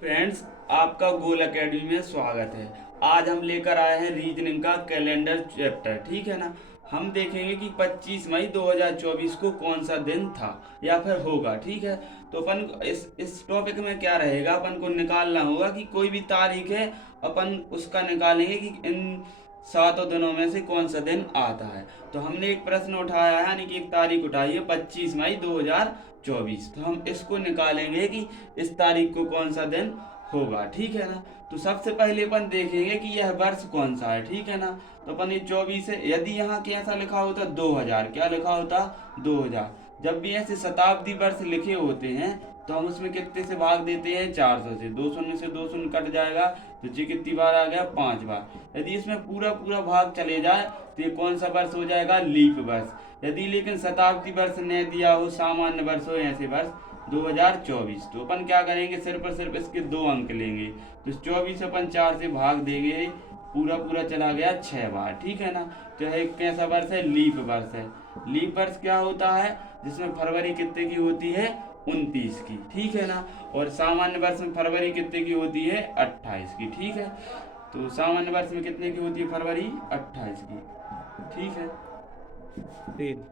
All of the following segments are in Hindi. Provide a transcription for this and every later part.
फ्रेंड्स, आपका गोल एकेडमी में स्वागत है। आज हम लेकर आए हैं रीजनिंग का कैलेंडर चैप्टर। ठीक है ना। हम देखेंगे कि 25 मई 2024 को कौन सा दिन था या फिर होगा। ठीक है। तो अपन इस टॉपिक में क्या रहेगा, अपन को निकालना होगा कि कोई भी तारीख है, अपन उसका निकालेंगे कि इन 7 दिनों में से कौन सा दिन आता है। तो हमने एक प्रश्न उठाया है, यानी कि एक तारीख उठाई है 25 मई 2024। तो हम इसको निकालेंगे कि इस तारीख को कौन सा दिन होगा। ठीक है ना। तो सबसे पहले अपन देखेंगे कि यह वर्ष कौन सा है। ठीक है ना। तो अपन ये 24 है, यदि यहाँ कैसा लिखा होता 2000, क्या लिखा होता 2000। जब भी ऐसे शताब्दी वर्ष लिखे होते हैं तो हम उसमें कितने से भाग देते हैं, 400 से। 2 शून्य से 2 शून्य कट जाएगा तो जी कितनी बार आ गया, 5 बार। यदि इसमें पूरा पूरा भाग चले जाए तो ये कौन सा वर्ष हो जाएगा, लीप वर्ष। यदि लेकिन शताब्दी वर्ष ने दिया हो, सामान्य वर्ष हो, ऐसे वर्ष 2024, तो अपन क्या करेंगे, सिर्फ और सिर्फ इसके 2 अंक लेंगे। तो 24 अपन 4 से भाग देंगे, पूरा पूरा चला गया 6 बार। ठीक है ना। तो यह कैसा वर्ष है, लीप वर्ष है। लीप वर्ष क्या होता है, जिसमें फरवरी कितने की होती है, 29 की। ठीक है ना। और सामान्य वर्ष में फरवरी कितने की होती है, 28 की। ठीक है। तो सामान्य वर्ष में कितने की होती है फरवरी, 28 की। ठीक है। तीन।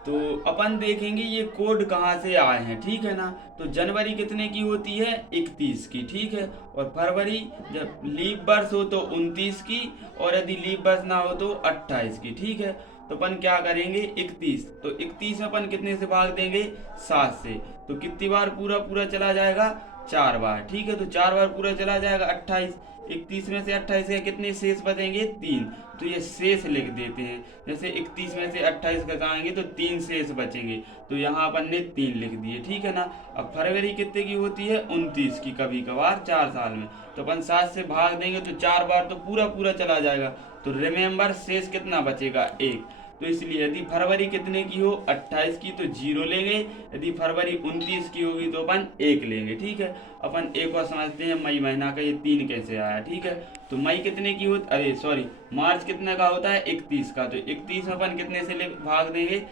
तो अपन देखेंगे ये कोड कहाँ से आए हैं। ठीक है ना। तो जनवरी कितने की होती है, 31 की। ठीक है। और फरवरी, जब लीप वर्ष हो तो 29 की, और यदि लीप वर्ष ना हो तो 28 की। ठीक है। तो अपन क्या करेंगे, 31, तो 31 में अपन कितने से भाग देंगे, 7 से। तो कितनी बार पूरा पूरा चला जाएगा, 4 बार। ठीक है। तो 4 बार पूरा चला जाएगा 28। 31 में से 28 के कितने शेष बचेंगे, 3। तो ये शेष लिख देते हैं। जैसे 31 में से 28 घटाएंगे तो 3 शेष बचेंगे। तो यहाँ अपन ने 3 लिख दिए। ठीक है ना। अब फरवरी कितने की होती है, 29 की, कभी कभार 4 साल में। तो अपन 7 से भाग देंगे तो 4 बार तो पूरा पूरा चला जाएगा। तो रिमेंबर शेष कितना बचेगा, 1। तो इसलिए यदि फरवरी कितने की हो, 28 की, तो 0 लेंगे। यदि फरवरी 29 की होगी तो अपन 1 लेंगे। ठीक है। अपन एक और समझते हैं मई महीना का ये 3 कैसे आया। ठीक है। तो मई कितने की होती, अरे सॉरी, मार्च कितने का होता है, 31 का। तो 31 में अपन कितने से भाग देंगे,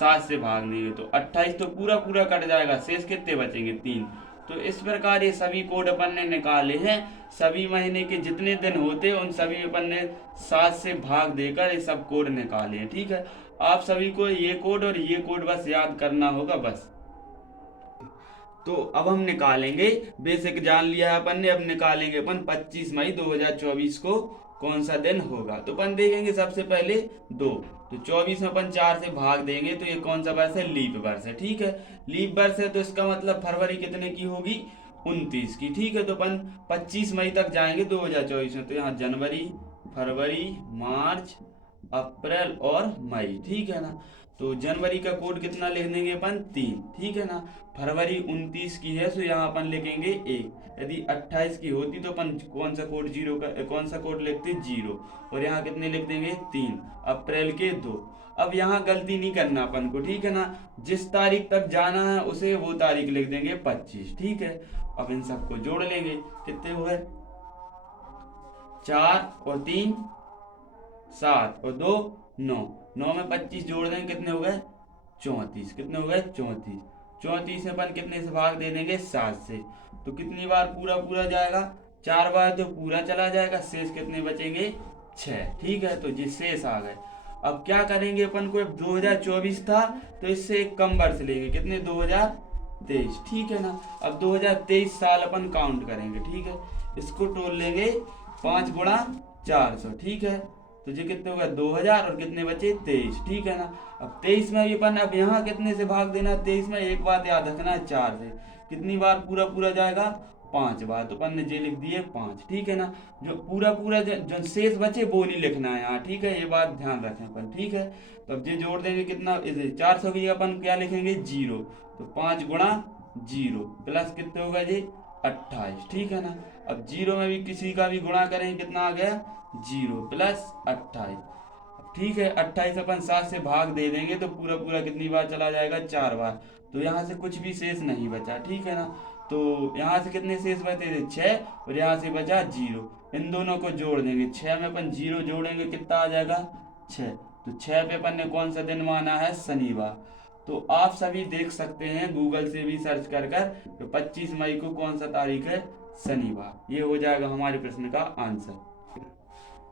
7 से भाग देंगे। तो 28 तो पूरा पूरा कट जाएगा, शेष कितने बचेंगे, 3। तो इस प्रकार ये सभी कोड अपन ने निकाले हैं। सभी महीने के जितने दिन होते हैं उन सभी अपन ने 7 से भाग देकर ये सब कोड निकाले हैं। ठीक है। आप सभी को ये कोड और ये कोड बस याद करना होगा बस। तो अब हम निकालेंगे, बेसिक जान लिया है अपन ने, अब निकालेंगे अपन 25 मई 2024 को कौन सा दिन होगा। तो अपन देखेंगे सबसे पहले 2। तो 24 में अपन 4 से भाग देंगे तो ये कौन सा वर्ष है, लीप वर्ष है। ठीक है। लीप वर्ष है तो इसका मतलब फरवरी कितने की होगी, 29 की। ठीक है। तो अपन 25 मई तक जाएंगे 2024 में। तो यहाँ जनवरी, फरवरी, मार्च, अप्रैल और मई। ठीक है ना। तो जनवरी का कोड कितना लिख देंगे अपन, 3। ठीक है ना। फरवरी 29 की है तो यहाँ अपन लिखेंगे 1। यदि 28 की होती तो अपन कौन सा कोड, जीरो का कौन सा कोड लिखते, 0। और यहाँ कितने लिख देंगे, 3। अप्रैल के 2। अब यहाँ गलती नहीं करना अपन को। ठीक है ना। जिस तारीख तक जाना है उसे वो तारीख लिख देंगे, 25। ठीक है। अब इन सबको जोड़ लेंगे, कितने हुए, 4 और 3 7 और 2 9। 9 में 25 जोड़ देंगे, कितने हो गए, 34। कितने हो गए, 34। 34 में अपन कितने से भाग दे देंगे, 7 से। तो कितनी बार पूरा पूरा जाएगा, 4 बार तो पूरा चला जाएगा, शेष कितने बचेंगे, 6। ठीक है। तो ये शेष आ गए। अब क्या करेंगे अपन को, 2024 था तो इससे एक कम वर्ष लेंगे, कितने, 2023। ठीक है ना। अब 2023 साल अपन काउंट करेंगे। ठीक है। इसको तोड़ लेंगे, 5 गुणा 400। ठीक है। तो ये कितने हो गया, 2000, और कितने बचे, 23। ठीक है ना। अब 23 में भी अपन, अब यहाँ कितने से भाग देना, 23 में एक बात याद रखना है, 4 से। कितनी बार पूरा पूरा जाएगा, 5 बार। तो अपन ने जे लिख दिए 5। ठीक है ना। जो पूरा पूरा जो शेष बचे वो नहीं लिखना है यहाँ। ठीक है। ये बात ध्यान रखें अपन। ठीक है। तो अब ये जोड़ देंगे, कितना, 400 की अपन क्या लिखेंगे, 0। तो 5 गुणा 0 प्लस कितने होगा जी, 28। ठीक है ना। अब 0 में भी किसी का भी गुणा करें, कितना आ गया, 0 प्लस 28। ठीक है। 28 अपन 7 से भाग दे देंगे तो पूरा पूरा कितनी बार चला जाएगा, 4 बार। तो यहाँ से कुछ भी शेष नहीं बचा। ठीक है ना। तो यहाँ से कितने शेष बचे थे, 6, और यहाँ से बचा 0। इन दोनों को जोड़ देंगे, 6 में अपन 0 जोड़ेंगे, कितना आ जाएगा, 6। तो 6 पे अपन ने कौन सा दिन माना है, शनिवार। तो आप सभी देख सकते हैं गूगल से भी सर्च कर कर कि 25 मई को कौन सा तारीख है, शनिवार। ये हो जाएगा हमारे प्रश्न का आंसर।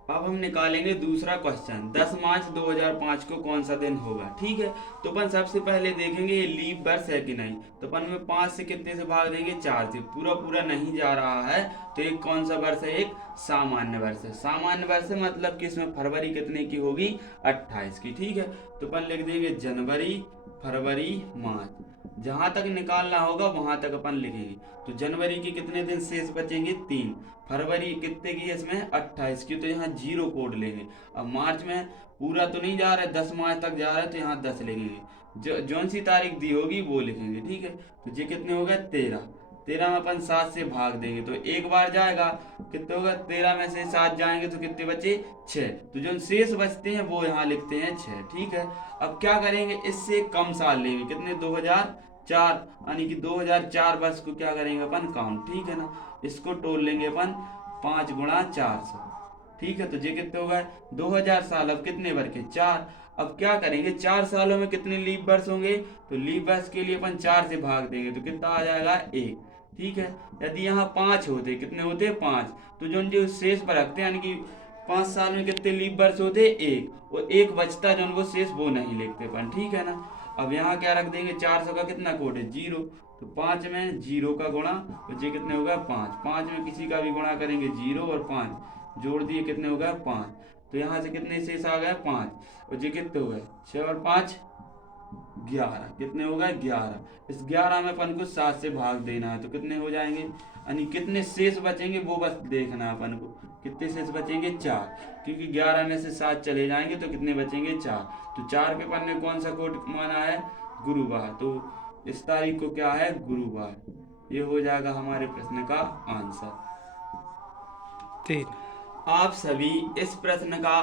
अब हम निकालेंगे दूसरा क्वेश्चन, 10 मार्च 2005 को कौन सा दिन होगा। ठीक है, तो अपन सबसे पहले देखेंगे ये लीप वर्ष है कि नहीं। तो अपन में 5 से कितने से भाग देंगे, 4 से। पूरा पूरा नहीं जा रहा है तो एक कौन सा वर्ष है, एक सामान्य वर्ष है। सामान्य वर्ष है मतलब कि इसमें फरवरी कितने की होगी, 28 की। ठीक है, तो अपन लिख देंगे जनवरी, फरवरी, मार्च। जहां तक निकालना होगा वहां तक अपन लिखेंगे। तो जनवरी के कितने दिन शेष बचेंगे, 3। फरवरी कितने की है इसमें, 28 की, तो यहाँ 0 कोड लेंगे। अब मार्च में पूरा तो नहीं जा रहा है, 10 मार्च तक जा रहा है तो यहाँ 10 लिखेंगे। जौन सी तारीख दी होगी वो लिखेंगे। ठीक है, तो ये कितने हो गए, 13। 13 में अपन 7 से भाग देंगे तो एक बार जाएगा, कितने होगा, 13 में से 7 जाएंगे तो कितने बचे, 6। तो जो शेष बचते हैं वो यहाँ लिखते हैं 6। ठीक है, अब क्या करेंगे, इससे कम साल लेंगे, कितने, 2004, यानी कि 2004 वर्ष को क्या करेंगे अपन, काउंट। ठीक है ना, इसको तोड़ लेंगे अपन 5 गुणा 400। ठीक है, तो ये कितने हो गए, 2000 साल। अब कितने वर्ष के, 4। अब क्या करेंगे, 4 सालों में कितने लीप वर्ष होंगे, तो लीप वर्ष के लिए अपन 4 से भाग देंगे तो कितना आ जाएगा, 1। ठीक है, यदि यहाँ 5 होते, कितने होते, 5, तो जो शेष पर रखते हैं, यानी कि 5 साल में कितने लीप वर्ष होते, 1, और 1 बचता जो वो शेष वो नहीं लिखते अपन। ठीक है ना, अब यहाँ क्या रख देंगे, 400 का कितना कोड है, 0। तो 5 में 0 का गुणा, तो ये कितने होगा, 5। 5 में किसी का भी गुणा करेंगे, 0 और 5 जोड़ दिए, कितने होगा, 5। तो यहाँ से कितने शेष आ गए, 5, और ये कितने हो गए, 6 और 5 11। कितने हो गए, 11। इस 11 में अपन को 7 से भाग देना है तो कितने हो जाएंगे, यानी कितने शेष बचेंगे वो बस देखना है अपन को। कितने शेष बचेंगे, 4, क्योंकि 11 में से 7 चले जाएंगे तो कितने बचेंगे, 4। तो 4 पे अपन ने कौन सा कोड माना है, गुरुवार। तो इस तारीख को क्या है, गुरुवार। ये हो जाएगा हमारे प्रश्न का आंसर। 3। आप सभी इस प्रश्न का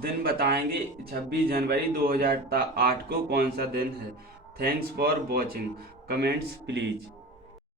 दिन बताएंगे 26 जनवरी 2008 को कौन सा दिन है। Thanks for watching, comments please.